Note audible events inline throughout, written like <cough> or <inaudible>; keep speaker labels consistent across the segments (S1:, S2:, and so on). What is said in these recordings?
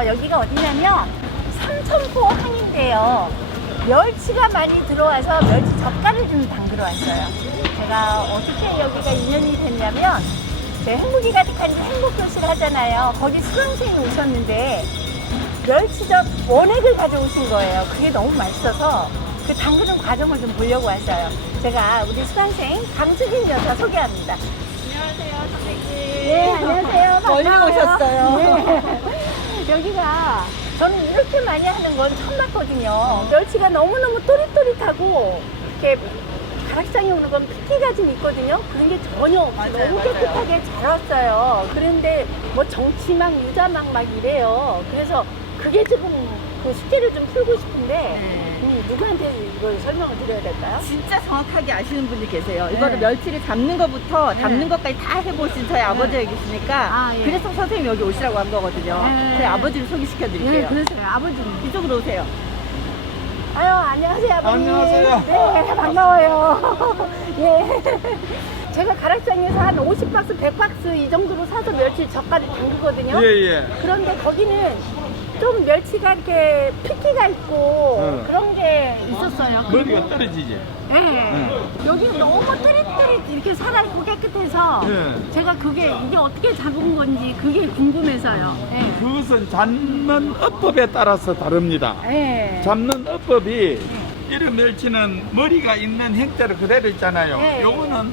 S1: 있어요. 여기가 어디냐면, 삼천포 항인데요. 멸치가 많이 들어와서 멸치 젓갈을 좀 담그러 왔어요. 제가 어떻게 여기가 인연이 됐냐면, 제 행복이 가득한 행복교실 하잖아요. 거기 수강생이 오셨는데, 멸치젓 원액을 가져오신 거예요. 그게 너무 맛있어서 그 담그는 과정을 좀 보려고 왔어요. 제가 우리 수강생 강수진 여사 소개합니다.
S2: 안녕하세요, 선생님.
S1: 네, 안녕하세요.
S2: 멀리
S1: 반가워요.
S2: 오셨어요.
S1: 네. <laughs> 이렇게 많이 하는 건 처음 봤거든요. 멸치가 너무너무 또릿또릿하고 이렇게 가락상에 오는 건 피기가 좀 있거든요. 그런 게 전혀
S2: 맞아요,
S1: 너무
S2: 맞아요.
S1: 깨끗하게 잘 왔어요. 그런데 뭐 정치망, 유자망 막 이래요. 그래서 그게 지금 그 숙제를 좀 풀고 싶은데
S2: 네.
S1: 음, 누구한테 이걸 설명을 드려야 될까요?
S2: 진짜 정확하게 아시는 분이 계세요.
S1: 네.
S2: 이거를 멸치를 잡는 것부터
S1: 네.
S2: 담는 것까지 다 해보신 저희 아버지가 계시니까
S1: 아, 예.
S2: 그래서 선생님 여기 오시라고 한 거거든요.
S1: 네.
S2: 저희 아버지를 소개시켜 드릴게요.
S1: 그러세요. 아버지는.
S2: 이쪽으로 오세요.
S1: 아유, 안녕하세요, 아버님.
S3: 안녕하세요.
S1: 네, 반가워요. <laughs> 예. 제가 가락장에서 한 50박스, 100박스 이 정도로 사서 멸치 젓갈을 담그거든요.
S3: 예, 예.
S1: 그런데 거기는 좀 멸치가 이렇게 피기가 있고
S3: 응.
S1: 그런 게 있었어요.
S3: 머리가 떨어지지.
S1: 예. 여기 너무 뜨릿뜨릿 이렇게 살아있고 깨끗해서
S3: 예.
S1: 제가 그게 이게 어떻게 잡은 건지 그게 궁금해서요. 예.
S3: 그것은 잡는 어법에 따라서 다릅니다.
S1: 예.
S3: 잡는 어법이 이런 멸치는 머리가 있는 형태로 그대로 있잖아요.
S1: 예.
S3: 요거는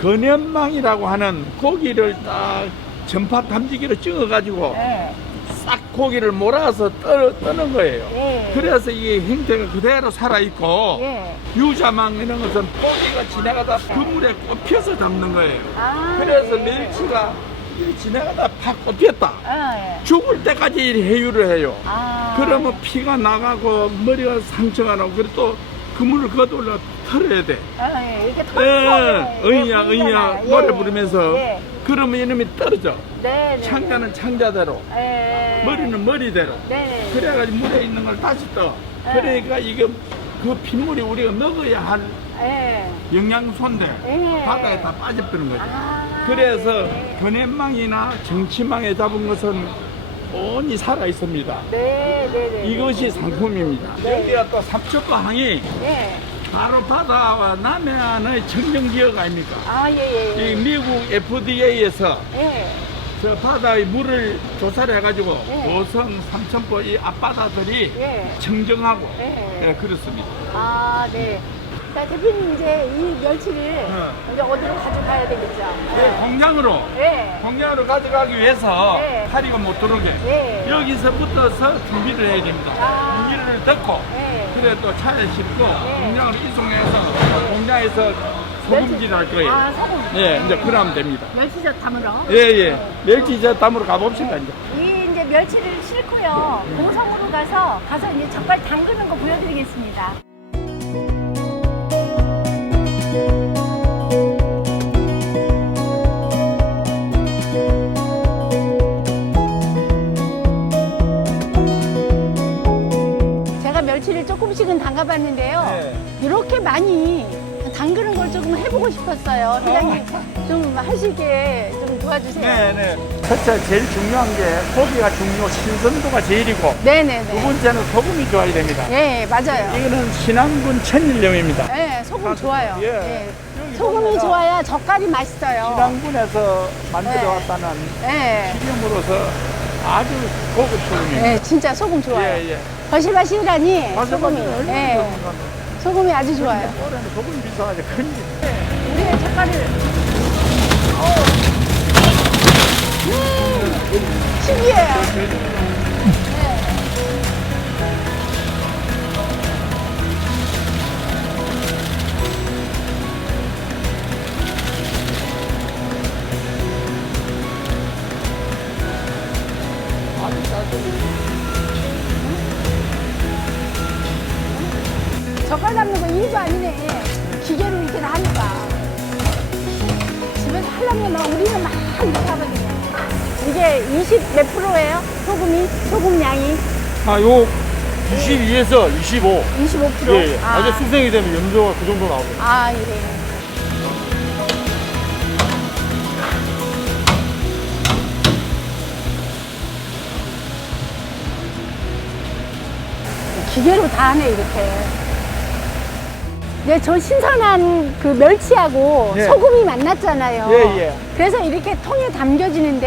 S3: 근연망이라고 하는 고기를 딱 전파 탐지기로 찍어가지고
S1: 예.
S3: 싹 고기를 몰아서 떠, 떠는 거예요.
S1: 예.
S3: 그래서 이 형태가 그대로 살아있고
S1: 예.
S3: 유자망 이런 것은 고기가 지나가다 그물에 꼽혀서 잡는 거예요.
S1: 아,
S3: 그래서
S1: 예.
S3: 멸치가 이 지나가다 팍 꼽혔다.
S1: 아, 예.
S3: 죽을 때까지 이 해유를 해요.
S1: 아.
S3: 그러면 피가 나가고 머리가 상처가 나고 그리고 또 그물을 거둘러 털어야 돼.
S1: 아, 예. 이렇게
S3: 예,
S1: 털고
S3: 의야 의야 노래 부르면서
S1: 예.
S3: 그러면 이놈이 떨어져.
S1: 네, 네.
S3: 창자는 창자대로,
S1: 예.
S3: 머리는 머리대로.
S1: 네, 네.
S3: 그래가지고 물에 있는 걸 다시 떠.
S1: 예.
S3: 그러니까 이게 그 핏물이 우리가 먹어야 할
S1: 예.
S3: 영양소인데
S1: 예.
S3: 바다에 다 빠져버린 거죠.
S1: 아,
S3: 그래서
S1: 네.
S3: 견해망이나 정치망에 잡은 것은 온이 살아 있습니다.
S1: 네, 네, 네.
S3: 이것이 상품입니다.
S1: 네.
S3: 여기가 또 삼척과항이
S1: 예.
S3: 바로 바다와 남해안의 청정지역 아닙니까?
S1: 아, 예, 예.
S3: 이 미국 FDA에서
S1: 예.
S3: 저 바다의 물을 조사를 해가지고
S1: 네.
S3: 고성, 삼천포 이 앞바다들이
S1: 예.
S3: 청정하고
S1: 예.
S3: 예, 그렇습니다.
S1: 아, 네. 자, 대표님 이제 이 멸치를
S3: 어.
S1: 이제 어디로 가져가야 되겠죠?
S3: 네, 공장으로
S1: 예.
S3: 공장으로 가져가기 위해서
S1: 네.
S3: 파리가 못 들어오게
S1: 예.
S3: 여기서부터서 준비를 해야 됩니다.
S1: 아.
S3: 준비를 듣고
S1: 예.
S3: 그래 또 차에 싣고
S1: 네.
S3: 공장으로 이송해서 공장에서 소금질 할 거예요.
S1: 아, 소금.
S3: 예, 이제 그러면 됩니다.
S1: 멸치젓 담으러.
S3: 예, 예. 멸치젓 담으러 가봅시다, 이제.
S1: 이 이제 멸치를 싣고요. 공성으로 가서 가서 이제 젓갈 담그는 거 보여드리겠습니다. 제가 멸치를 조금씩은 담가봤는데요.
S3: 네.
S1: 이렇게 많이 담그는 걸 조금 해보고 싶었어요. 회장님 좀 하시게 좀 도와주세요.
S3: 네, 네. 첫째, 제일 중요한 게 고기가 중요, 신선도가 제일이고
S1: 네 네 네.
S3: 두 번째는 소금이 좋아야 됩니다.
S1: 예, 맞아요.
S3: 이거는 신안군 천일염입니다.
S1: 네, 소금 좋아요.
S3: 예.
S1: 예.
S3: 여기
S1: 소금이
S3: 보니까
S1: 좋아야 젓갈이 맛있어요.
S3: 신안군에서 만들어왔다는
S1: 예.
S3: 기념으로서 아주 고급 소금입니다.
S1: 예, 진짜 소금 좋아요.
S3: 예, 예.
S1: 버실버실하니
S3: 맞아,
S1: 소금이. 예. 소금이 아주 좋아요.
S3: 올해는 소금 비싸가지고 큰일.
S1: 우리의 젓갈을. 음, 신기해요. 젓갈 담는 거 일도 아니네. 기계로 이렇게 다 하니까. 집에서 하려면 막 우리는 막 이렇게 하거든요. 이게 20 몇 프로예요? 소금이? 소금 양이?
S4: 아, 요 22에서 25.
S1: 25%?
S4: 예, 예.
S1: 아.
S4: 아주 숙성이 되면 염도가 그 정도 나옵니다.
S1: 아, 예. 기계로 다 하네, 이렇게. 네, 저 신선한 그 멸치하고
S3: 예.
S1: 소금이 만났잖아요.
S3: 예, 예.
S1: 그래서 이렇게 통에 담겨지는데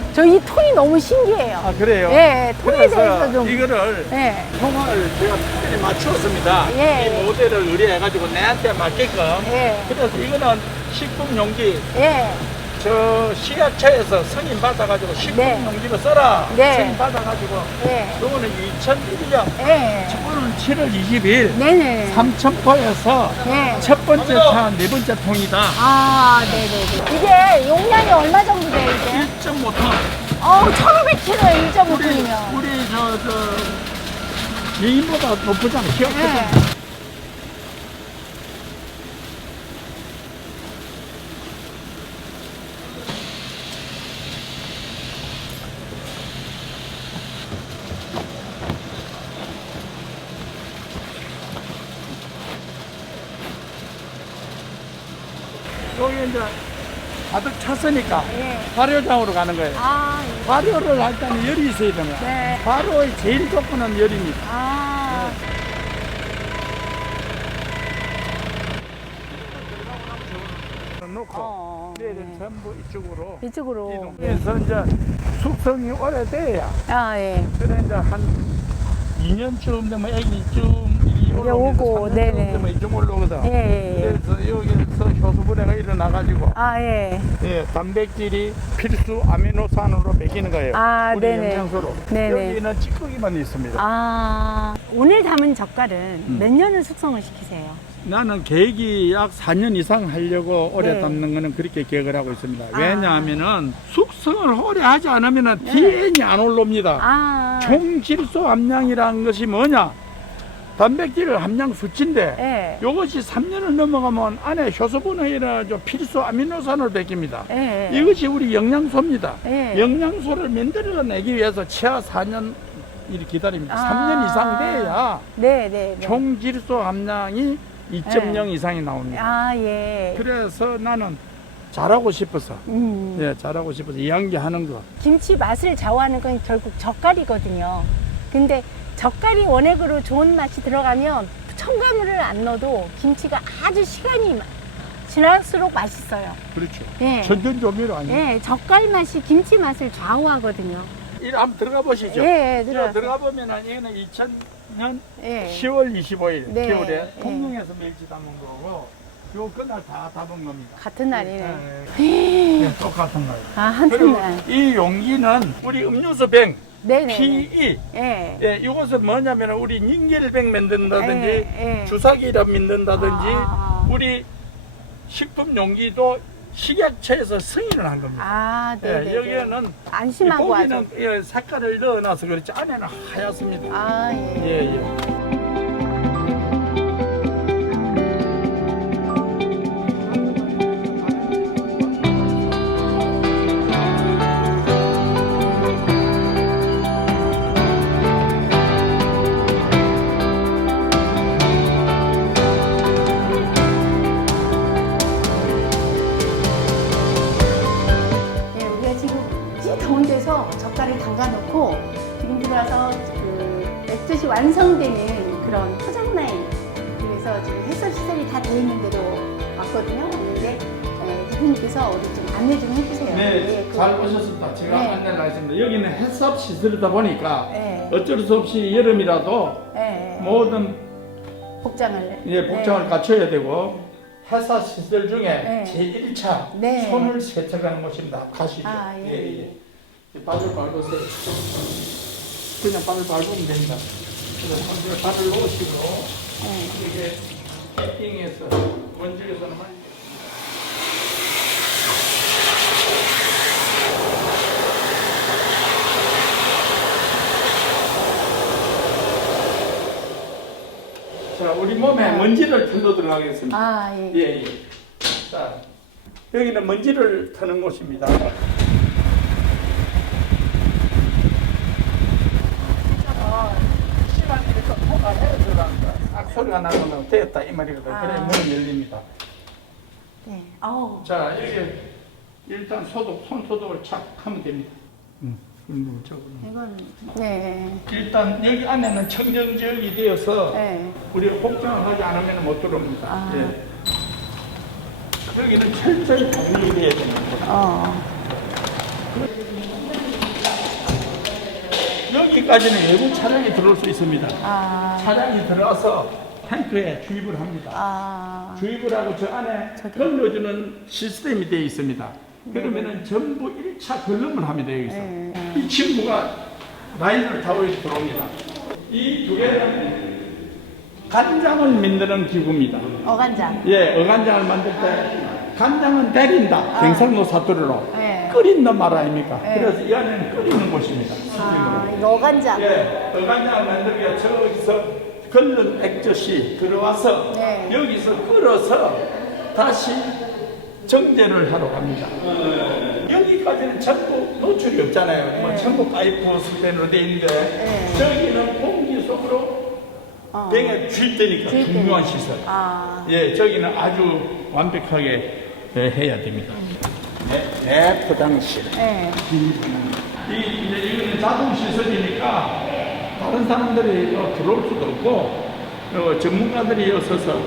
S3: 예.
S1: 저 이 통이 너무 신기해요.
S3: 아 그래요?
S1: 예, 통에 대해서 좀.
S3: 이거를
S1: 예.
S3: 통을 제가 특별히 맞추었습니다.
S1: 예.
S3: 이 모델을 의뢰해가지고 내한테 맞게끔.
S1: 예.
S3: 그래서 이거는 식품 용기
S1: 예.
S3: 저 시야처에서 승인 받아가지고 식품
S1: 네.
S3: 용기로 써라.
S1: 네.
S3: 승인 받아가지고
S1: 예.
S3: 요거는 2001년
S1: 예.
S3: 오늘 7월 20일
S1: 네네.
S3: 삼천포에서
S1: 네.
S3: 첫 번째 차 네 번째 통이다.
S1: 아, 네네네. 이게 용량이 얼마 정도 돼요, 이게?
S3: 1.5톤.
S1: 어, 1500kg에
S3: 우리
S1: 1.5톤이면.
S3: 우리 저저 예인보다 높잖아. 기억
S1: 네.
S3: 여기 이제 가득 찼으니까
S1: 예.
S3: 발효장으로 가는 거예요.
S1: 아, 예.
S3: 발효를 할 때는 열이 있어야 됩니다.
S1: 네.
S3: 발효의 제일 조건은 열입니다.
S1: 아.
S3: 놓고
S1: 어.
S3: 얘를
S1: 네.
S3: 전부 이쪽으로
S1: 이쪽으로.
S3: 이동해서 이제 숙성이 오래돼야
S1: 아, 예.
S3: 그래 이제 한 2년쯤 되면 애기 좀
S1: 이제 오고, 네네.
S3: 되면 이쪽 올라오거든.
S1: 예, 예, 예.
S3: 그래서 여기서 효소 분해가 일어나가지고
S1: 아, 예.
S3: 예, 단백질이 필수 아미노산으로 먹이는 거예요.
S1: 아,
S3: 우리
S1: 네네.
S3: 영양소로.
S1: 네네.
S3: 여기는 찌꺼기만 있습니다.
S1: 아, 오늘 담은 젓갈은
S3: 음.
S1: 몇 년을 숙성을 시키세요?
S3: 나는 계획이 약 4년 이상 하려고 오래
S1: 네.
S3: 담는 거는 그렇게 계획을 하고 있습니다.
S1: 아.
S3: 왜냐하면은 숙성을 오래 하지 않으면은
S1: 네.
S3: DN이 안 올라옵니다.
S1: 아.
S3: 총질소 함량이라는 것이 뭐냐? 단백질 함량 수치인데
S1: 예.
S3: 이것이 3년을 넘어가면 안에 효소분해 일어나죠 필수 아미노산을 베낍니다.
S1: 예.
S3: 이것이 우리 영양소입니다.
S1: 예.
S3: 영양소를 만들어내기 위해서 최하 4년 일 기다립니다.
S1: 아.
S3: 3년 이상 돼야
S1: 네, 네. 네.
S3: 총 질소 함량이 2.0 이상이 나옵니다.
S1: 아, 예.
S3: 그래서 나는 잘하고 싶어서
S1: 음.
S3: 예 잘하고 싶어서 이야기하는 거.
S1: 김치 맛을 좌우하는 건 결국 젓갈이거든요. 근데 젓갈이 원액으로 좋은 맛이 들어가면 첨가물을 안 넣어도 김치가 아주 시간이 마- 지날수록 맛있어요.
S3: 그렇죠.
S1: 예.
S3: 천연 조미료 아니에요?
S1: 예, 젓갈 맛이 김치 맛을 좌우하거든요.
S3: 일 한번 들어가 보시죠.
S1: 예, 예,
S3: 들어
S1: 들어가세요.
S3: 들어가 보면은 이거는 2000년
S1: 예.
S3: 10월 25일
S1: 네,
S3: 겨울에
S1: 예.
S3: 통영에서 멸치 담은 거고 요 그날 다 담은 겁니다.
S1: 같은 날이네.
S3: 예, 예, 똑같은 거예요.
S1: 아, 한참
S3: 그리고
S1: 날.
S3: 이 용기는 우리 음료수 병
S1: 네네.
S3: PE
S1: 예.
S3: 예, 이것은 뭐냐면 우리 닌겔병 만든다든지
S1: 예, 예.
S3: 주사기를 만든다든지
S1: 아.
S3: 우리 식품 용기도 식약처에서 승인을 한 겁니다.
S1: 아,
S3: 예,
S1: 네네.
S3: 여기에는
S1: 안심하고
S3: 고기는. 예, 색깔을 넣어놔서 그렇지 안에는 하얗습니다.
S1: 아, 예.
S3: 예, 예.
S1: 그래서 지금 해썹 시설이 다 되어 있는 데로 왔거든요. 왔는데 예, 대표님께서 우리 좀 안내 좀 해주세요. 예,
S3: 네,
S1: 그-
S3: 잘 보셨습니다. 제가
S1: 네.
S3: 안내를 하겠습니다. 여기는 해썹 시설이다 보니까
S1: 예,
S3: 어쩔 수 없이 여름이라도
S1: 예,
S3: 모든
S1: 복장을
S3: 예, 복장을
S1: 네.
S3: 갖춰야 되고 회사 시설 중에
S1: 네.
S3: 제1차
S1: 네.
S3: 손을 세척하는 곳입니다. 가시죠.
S1: 아, 예.
S3: 예. 이 발을 밟으세요. 그냥 발을 밟으면 됩니다. 그래서 발을 놓으시고
S1: 예.
S3: 이게 세팅해서 원적에서는 많이 자, 우리 몸에 먼지를 털러 들어가겠습니다.
S1: 아, 예.
S3: 예, 예. 자, 여기는 먼지를 터는 곳입니다. 어, 심한 일이 좀 통과해야 들어간다. 악 소리가 나면 되었다 이 말이거든. 그래
S1: 아.
S3: 문이 열립니다.
S1: 네. 어우.
S3: 자, 여기 일단 소독, 손 소독을 착 하면 됩니다. 음. 음, 저거.
S1: 이건 네.
S3: 일단 여기 안에는 청정 지역이 되어서
S1: 네.
S3: 우리 복장을 하지 않으면 못 들어옵니다.
S1: 아.
S3: 예. 여기는 철저히 관리돼야 되는 거예요.
S1: 어.
S3: 여기까지는 외부 차량이 들어올 수 있습니다.
S1: 아.
S3: 차량이 들어와서 탱크에 주입을 합니다.
S1: 아.
S3: 주입을 하고 저 안에 걸러주는 시스템이 되어 있습니다. 그러면은 전부 1차 걸름을 합니다, 여기서.
S1: 네.
S3: 이 친구가 라인을 타고 이렇게 들어옵니다. 이 두 개는 간장을 만드는 기구입니다.
S1: 어간장.
S3: 예, 어간장을 만들 때 간장은 데린다. 경상도 사투리로.
S1: 아. 네.
S3: 끓인다 말 아닙니까?
S1: 네.
S3: 그래서 이 안에는 끓이는 곳입니다.
S1: 아, 어간장.
S3: 예, 어간장을 만들기 위해 저기서 끓는 액젓이 들어와서
S1: 네.
S3: 여기서 끓어서 다시 정제를 하러 갑니다. 여기까지는 전부 노출이 없잖아요. 뭐 전부 파이프 스텐으로 돼 있는데
S1: 네.
S3: 저기는 공기 속으로
S1: 어.
S3: 병에 주입되니까
S1: 주입되니까.
S3: 중요한 시설.
S1: 아.
S3: 예, 저기는 아주 완벽하게 예, 해야 됩니다. 네, 네 포장실.
S1: 네.
S3: 이, 이제 이거는 자동 시설이니까 다른 사람들이 어, 들어올 수도 없고 어, 전문가들이 없어서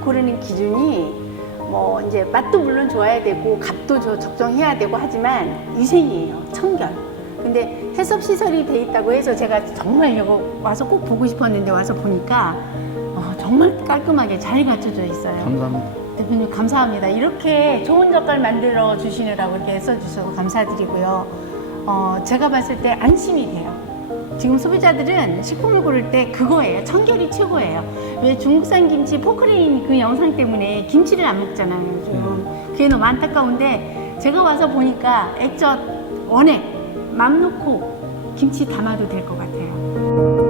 S1: 고르는 기준이 뭐 이제 맛도 물론 좋아야 되고 값도 저 적정해야 되고 하지만 위생이에요. 청결. 근데 해썹 시설이 돼 있다고 해서 제가 정말 이거 와서 꼭 보고 싶었는데 와서 보니까 어, 정말 깔끔하게 잘 갖춰져 있어요.
S3: 감사합니다.
S1: 대표님 감사합니다. 이렇게 좋은 젓갈 만들어 주시느라고 이렇게 써주셔서 감사드리고요. 어, 제가 봤을 때 안심이 돼요. 지금 소비자들은 식품을 고를 때 그거예요. 청결이 최고예요. 왜 중국산 김치 포크레인 그 영상 때문에 김치를 안 먹잖아요. 요즘. 그게 너무 안타까운데 제가 와서 보니까 액젓 원액 맘 놓고 김치 담아도 될 것 같아요.